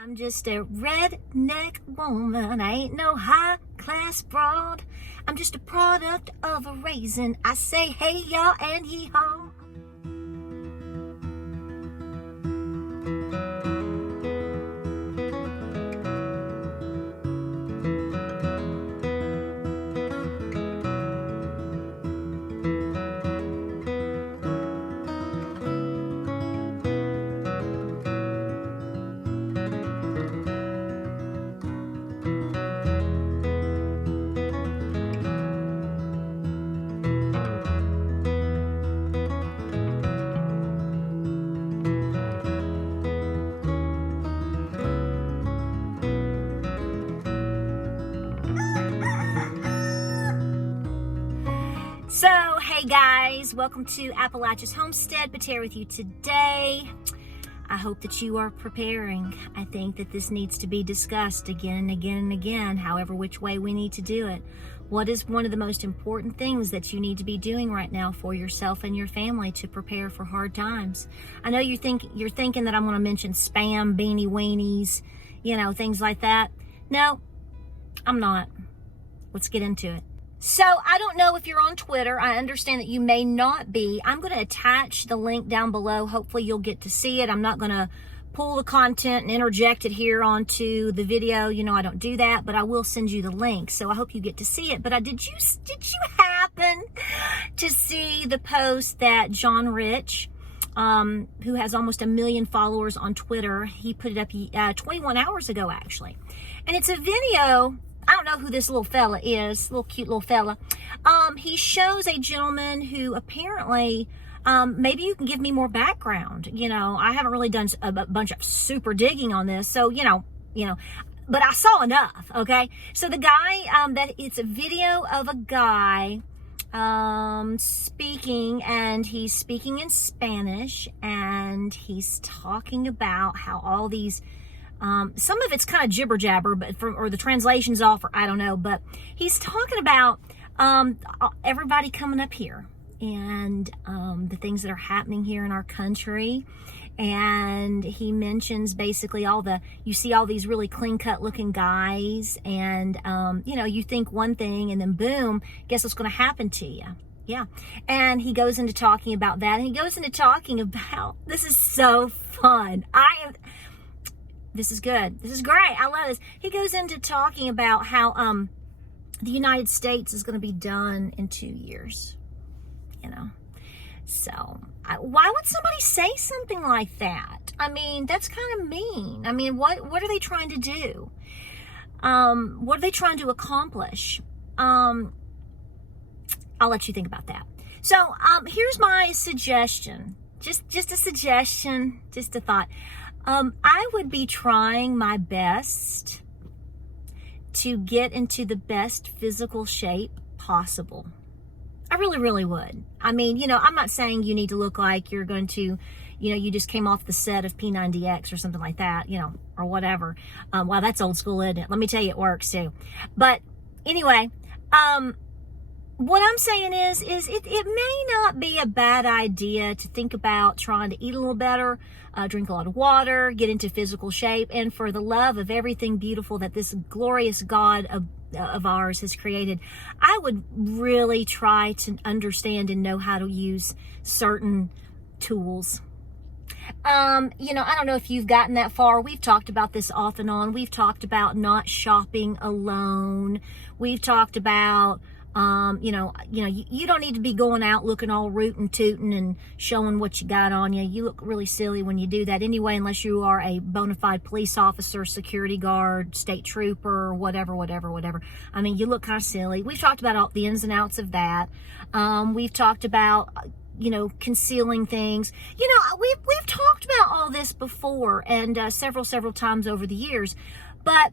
I'm just a redneck woman. I ain't no high-class broad. I'm just a product of a raisin. I say hey y'all and yee-haw. So, hey guys, welcome to Appalachia's Homestead. Patera with you today. I hope that you are preparing. I think that this needs to be discussed again and again and again, however which way we need to do it. What is one of the most important things that you need to be doing right now for yourself and your family to prepare for hard times? I know you're thinking that I'm going to mention spam, beanie weenies, things like that. No, I'm not. Let's get into it. So I don't know if you're on Twitter. I understand that you may not be. I'm going to attach the link down below. Hopefully you'll get to see it. I'm not going to pull the content and interject it here onto the video. I don't do that, but I will send you the link. So I hope you get to see it. But did you happen to see the post that John Rich, who has almost 1 million followers on Twitter, he put it up 21 hours ago, actually. And it's a video. I don't know who this little fella is, little cute little fella. He shows a gentleman who apparently, maybe you can give me more background. I haven't really done a bunch of super digging on this. So, but I saw enough, okay? So the guy, it's a video of a guy speaking, and he's speaking in Spanish, and he's talking about how all these some of it's kind of jibber jabber, or the translation's off, or I don't know, but he's talking about everybody coming up here and the things that are happening here in our country. And he mentions basically you see all these really clean cut looking guys, and you think one thing, and then boom, guess what's going to happen to you? Yeah. And he goes into talking about that, and he goes into talking about, this is so fun. This is good. This is great. I love this. He goes into talking about how the United States is going to be done in 2 years. So why would somebody say something like that? I mean, that's kind of mean. I mean, what are they trying to do? What are they trying to accomplish? I'll let you think about that. So here's my suggestion. Just a suggestion. Just a thought. I would be trying my best to get into the best physical shape possible. I really, really would. I mean, I'm not saying you need to look like you're going to, you just came off the set of P90X or something like that, or whatever. Wow, that's old school, isn't it? Let me tell you, it works too. But anyway, what I'm saying is it may not be a bad idea to think about trying to eat a little better, drink a lot of water, get into physical shape, and for the love of everything beautiful that this glorious God of ours has created, I would really try to understand and know how to use certain tools. I don't know if you've gotten that far. We've talked about this off and on. We've talked about not shopping alone. We've talked about you don't need to be going out looking all rootin' tootin' and showing what you got on you. You look really silly when you do that anyway, unless you are a bona fide police officer, security guard, state trooper, whatever. I mean, you look kind of silly. We've talked about all the ins and outs of that. We've talked about, concealing things. We've talked about all this before, and several times over the years, but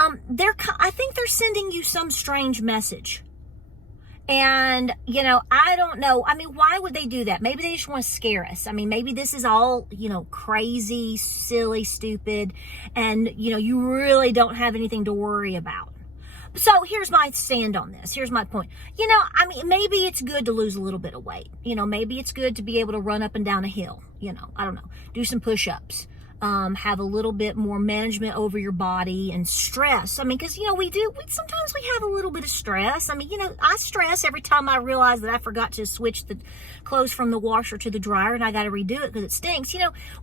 I think they're sending you some strange message. And, I don't know. I mean, why would they do that? Maybe they just want to scare us. I mean, maybe this is all, crazy, silly, stupid, and, you really don't have anything to worry about. So here's my stand on this. Here's my point. Maybe it's good to lose a little bit of weight. Maybe it's good to be able to run up and down a hill. I don't know. Do some push-ups. have a little bit more management over your body and stress. I mean, because, sometimes we have a little bit of stress. I mean, I stress every time I realize that I forgot to switch the clothes from the washer to the dryer and I got to redo it because it stinks.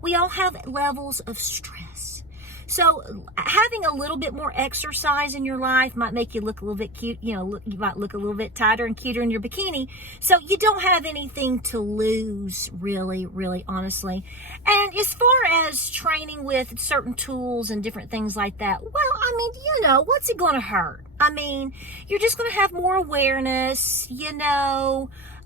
We all have levels of stress. So having a little bit more exercise in your life might make you look a little bit cute. You might look a little bit tighter and cuter in your bikini. So you don't have anything to lose, really, really honestly. And as far as training with certain tools and different things like that, well, I mean, what's it going to hurt? I mean, you're just going to have more awareness, you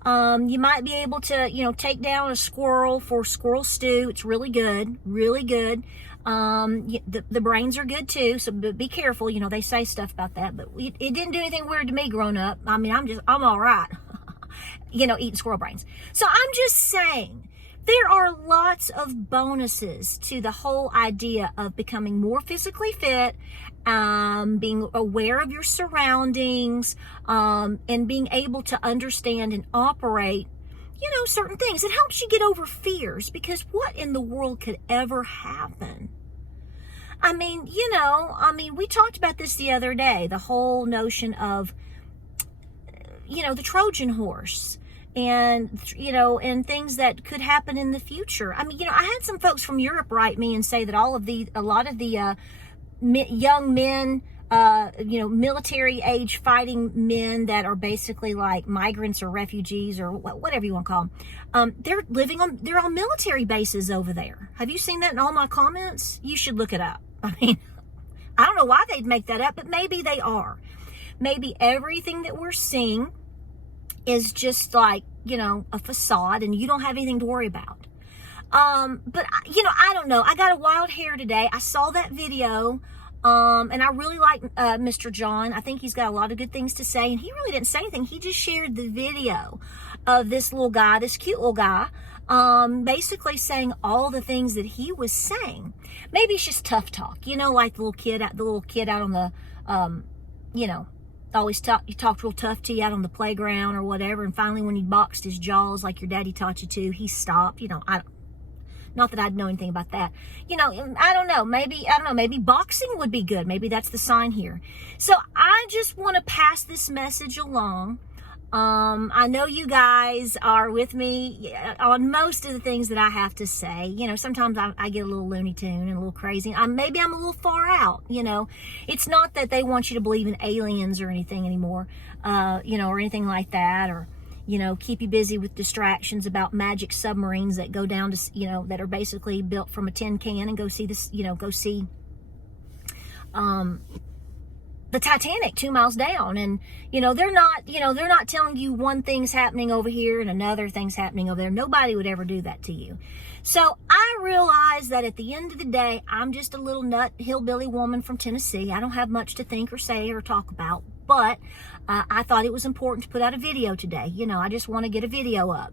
might be able to, take down a squirrel for squirrel stew. It's really good, really good. The brains are good too, so be careful. They say stuff about that, but it didn't do anything weird to me growing up. I mean, I'm all right, eating squirrel brains. So I'm just saying, there are lots of bonuses to the whole idea of becoming more physically fit, being aware of your surroundings, and being able to understand and operate certain things. It helps you get over fears, because what in the world could ever happen? I mean, we talked about this the other day, the whole notion of, the Trojan horse and, and things that could happen in the future. I mean, I had some folks from Europe write me and say that a lot of the young men, military age fighting men that are basically like migrants or refugees or whatever you want to call them. They're on military bases over there. Have you seen that in all my comments? You should look it up. I mean, I don't know why they'd make that up, but maybe they are. Maybe everything that we're seeing is just like, a facade and you don't have anything to worry about. But I don't know. I got a wild hair today. I saw that video. And I really like Mr. John. I think he's got a lot of good things to say. And he really didn't say anything. He just shared the video of this little guy, this cute little guy, basically saying all the things that he was saying. Maybe it's just tough talk, like the little kid out on the, always he talked real tough to you out on the playground or whatever. And finally, when he boxed his jaws like your daddy taught you to, he stopped. Not that I'd know anything about that. I don't know. Maybe boxing would be good. Maybe that's the sign here. So I just want to pass this message along. I know you guys are with me on most of the things that I have to say. Sometimes I get a little Looney Tune and a little crazy. Maybe I'm a little far out. It's not that they want you to believe in aliens or anything anymore, or anything like that, or keep you busy with distractions about magic submarines that go down to, that are basically built from a tin can, and go see this, go see the Titanic 2 miles down. And, they're not telling you one thing's happening over here and another thing's happening over there. Nobody would ever do that to you. So I realize that at the end of the day, I'm just a little nut hillbilly woman from Tennessee. I don't have much to think or say or talk about, but I thought it was important to put out a video today. I just want to get a video up.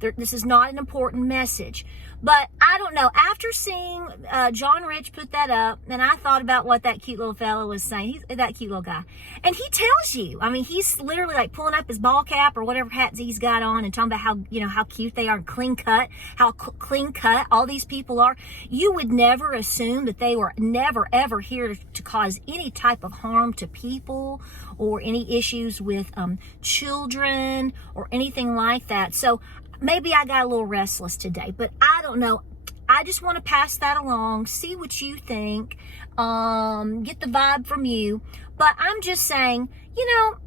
This is not an important message. But I don't know. After seeing John Rich put that up, and I thought about what that cute little fellow was saying. He's that cute little guy. And he tells you, he's literally like pulling up his ball cap or whatever hats he's got on and talking about how cute they are and clean cut, how clean cut all these people are. You would never assume that they were never, ever here to cause any type of harm to people or any issues with children or anything like that. So maybe I got a little restless today, but I don't know. I just want to pass that along, see what you think, get the vibe from you. But I'm just saying,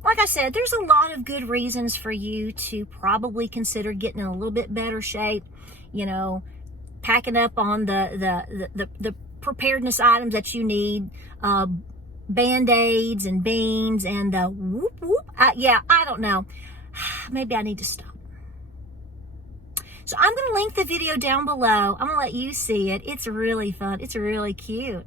like I said, there's a lot of good reasons for you to probably consider getting in a little bit better shape, packing up on the preparedness items that you need, Band-Aids and beans and whoop whoop. I don't know. Maybe I need to stop. So I'm going to link the video down below. I'm going to let you see it. It's really fun. It's really cute.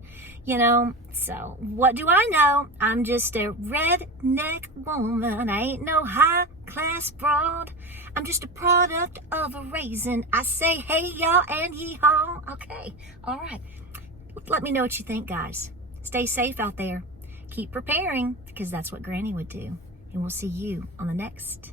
So what do I know? I'm just a redneck woman. I ain't no high-class broad. I'm just a product of a raisin. I say hey, y'all, and yee-haw. Okay. All right. Let me know what you think, guys. Stay safe out there. Keep preparing, because that's what Granny would do. And we'll see you on the next